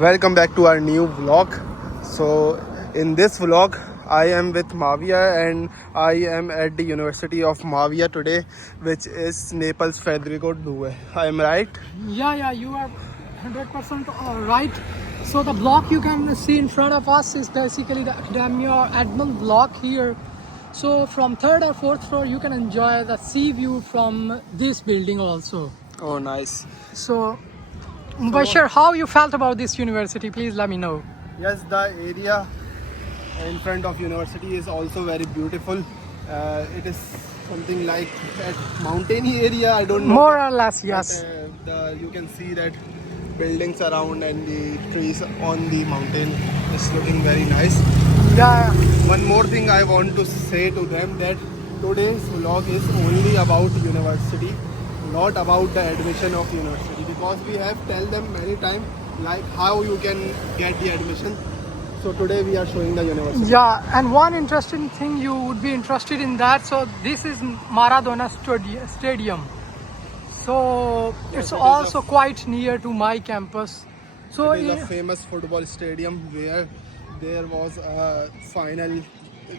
Welcome back to our new vlog. So in this vlog I am with Mavia and I am at the University of Mavia today, which is Naples Federico II. I am right? Yeah, you are 100% right. So the block you can see in front of us is basically the Academia or Edmund block here. So from third or fourth floor you can enjoy the sea view from this building also. Oh, nice. So Bashir, how you felt about this university? Please let me know. Yes, the area in front of university is also very beautiful. It is something like at mountainy area. I don't know. More or less, yes. You can see that buildings around and the trees on the mountain is looking very nice. Yeah. One more thing I want to say to them that today's vlog is only about university, not about the admission of university, because we have tell them many times like how you can get the admission. So today we are showing the university. Yeah, and one interesting thing you would be interested in that. So this is Maradona Stadium. So it's also quite near to my campus. So it is a famous football stadium where there was a final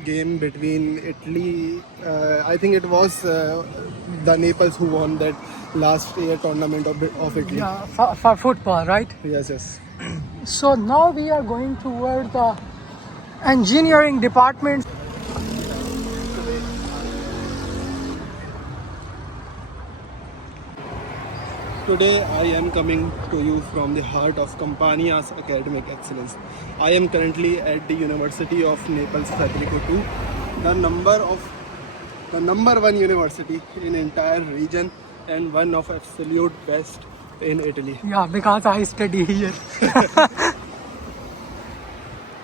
game between Italy. I think it was the Naples who won that last year tournament of Italy. yeah, for football, right? Yes. So now we are going toward the engineering department. Today I am coming to you from the heart of Campania's academic excellence. I am currently at the University of Naples Federico II, the number one university in entire region and one of absolute best in Italy. Yeah, because I study here.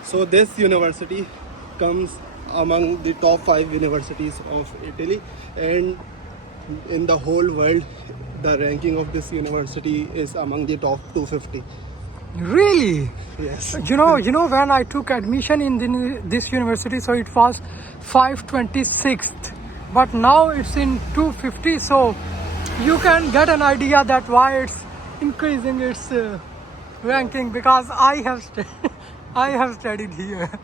So this university comes among the top 5 universities of Italy, and in the whole world the ranking of this university is among the top 250. Really? Yes. You know when I took admission in this university, so it was 526th, but now it's in 250. So you can get an idea that why it's increasing its ranking, because I have studied here.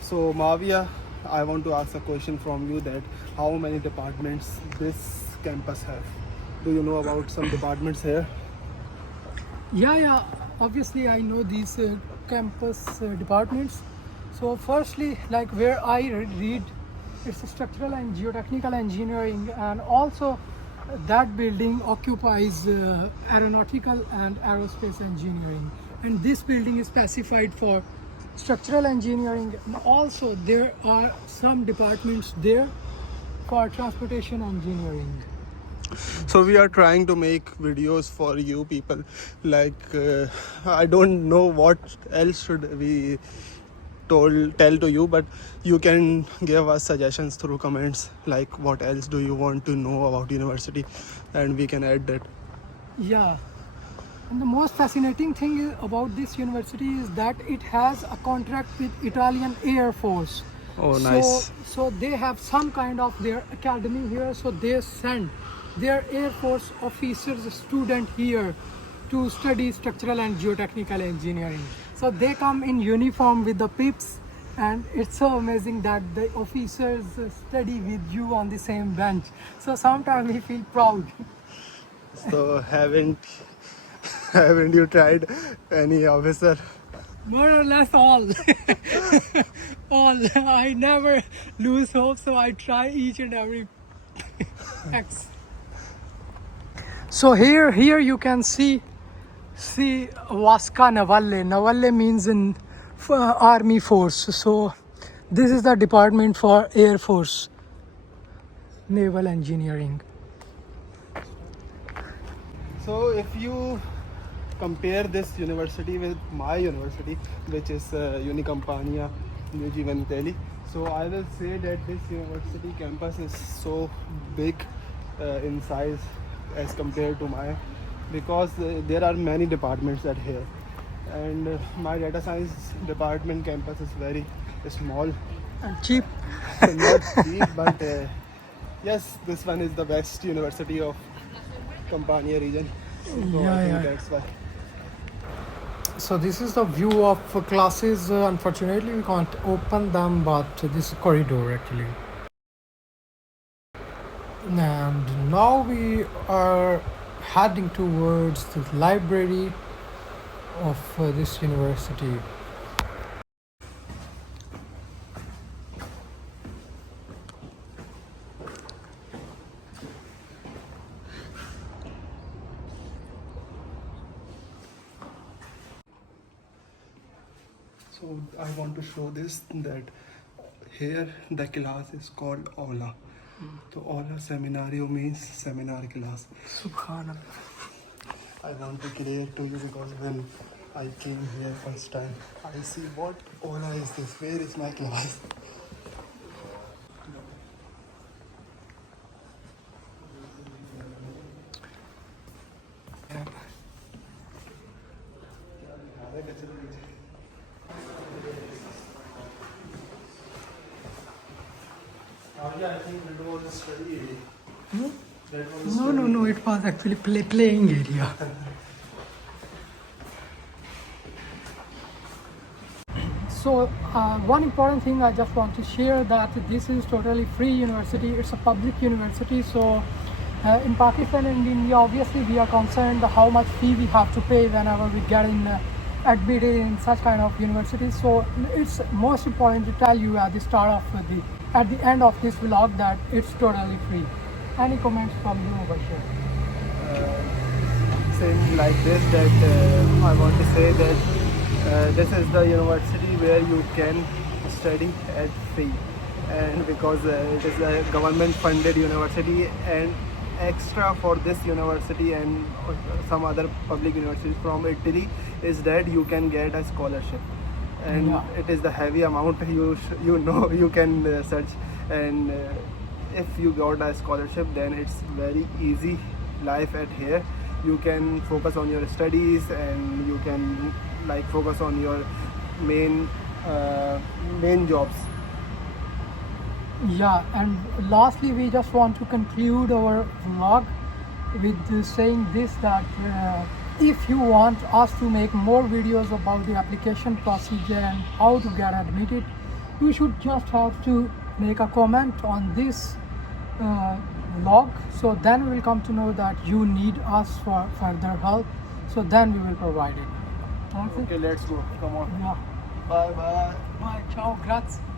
So Mavia, I want to ask a question from you that how many departments this campus have? Do you know about some departments here? Yeah. Obviously, I know these campus departments. So, firstly, like where I read, it's structural and geotechnical engineering, and also that building occupies aeronautical and aerospace engineering. And this building is specified for structural engineering. And also, there are some departments there for transportation engineering. So we are trying to make videos for you people. Like I don't know what else should we tell to you, but you can give us suggestions through comments. Like what else do you want to know about university, and we can add that. Yeah. And the most fascinating thing about this university is that it has a contract with Italian Air Force. Oh, nice. So they have some kind of their academy here. So they send their Air Force officers, student here to study structural and geotechnical engineering. So they come in uniform with the pips, and it's so amazing that the officers study with you on the same bench. So sometimes we feel proud. So haven't you tried any officer? More or less all. All. I never lose hope, so I try each and every X. So here you can see Vasca Navalle. Navalle means in army force. So this is the department for Air Force Naval Engineering. So if you compare this university with my university, which is Unicampania Luigi Vanitelli, so I will say that this university campus is so big in size as compared to mine, because there are many departments at here, and my data science department campus is very small. And cheap. Not cheap, but yes, this one is the best university of Campania region. So I Yeah, think yeah. that's why. So this is the view of classes. Unfortunately, we can't open them, but this is corridor actually. And now we are heading towards the library of this university. So I want to show this that here the class is called Aula. So Aula Seminario means seminar class. Subhanallah. I want to clear to you because when I came here first time, I see what Aula is this? Where is my class? I think that was a study area. That was a No. It was actually playing area. So one important thing I just want to share that this is totally free university. It's a public university. So in Pakistan and India, obviously we are concerned how much fee we have to pay whenever we get admitted in such kind of universities. So it's most important to tell you at the start of at the end of this vlog that it's totally free. Any comments from you, Bashir? saying like this that I want to say that this is the university where you can study at free, and because it is a government funded university, and extra for this university and some other public universities from Italy is that you can get a scholarship, and Yeah. it is the heavy amount you know you can search, and if you got a scholarship then it's very easy life at here. You can focus on your studies and you can like focus on your main jobs. Yeah, and lastly, we just want to conclude our vlog with saying this that if you want us to make more videos about the application procedure and how to get admitted, you should just have to make a comment on this vlog. So then we will come to know that you need us for further help. So then we will provide it. That's it. Okay, let's go. Come on. Yeah. Bye bye. Bye. Ciao. Grazie.